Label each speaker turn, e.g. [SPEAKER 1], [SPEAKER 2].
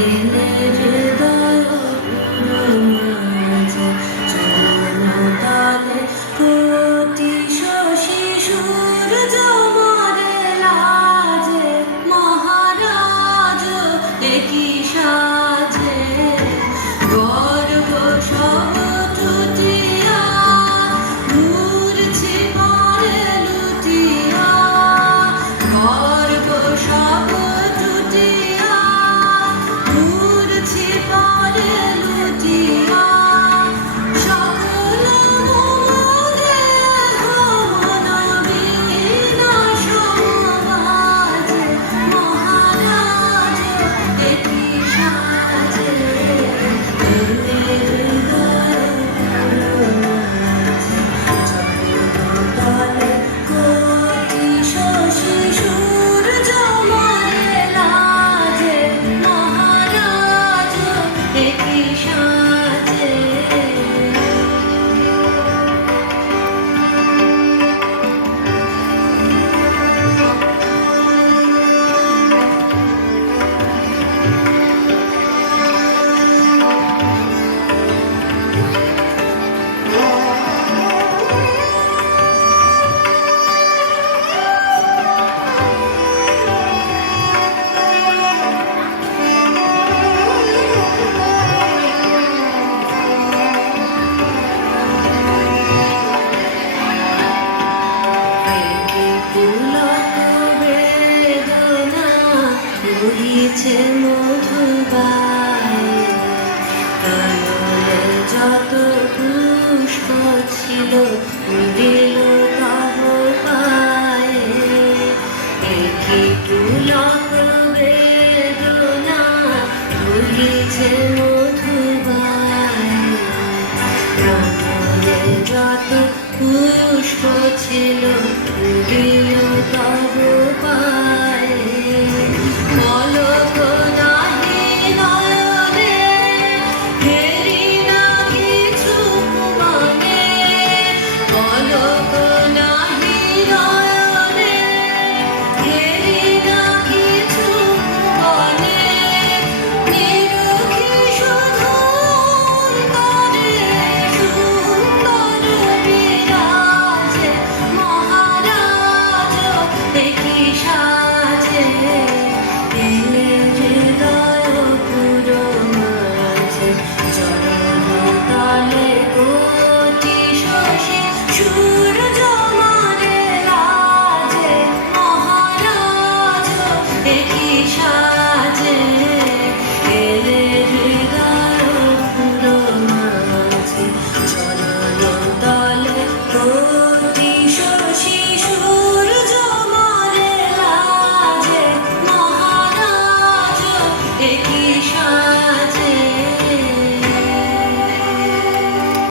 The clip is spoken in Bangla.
[SPEAKER 1] Amen. পুষ্প ছিল। চোখের কি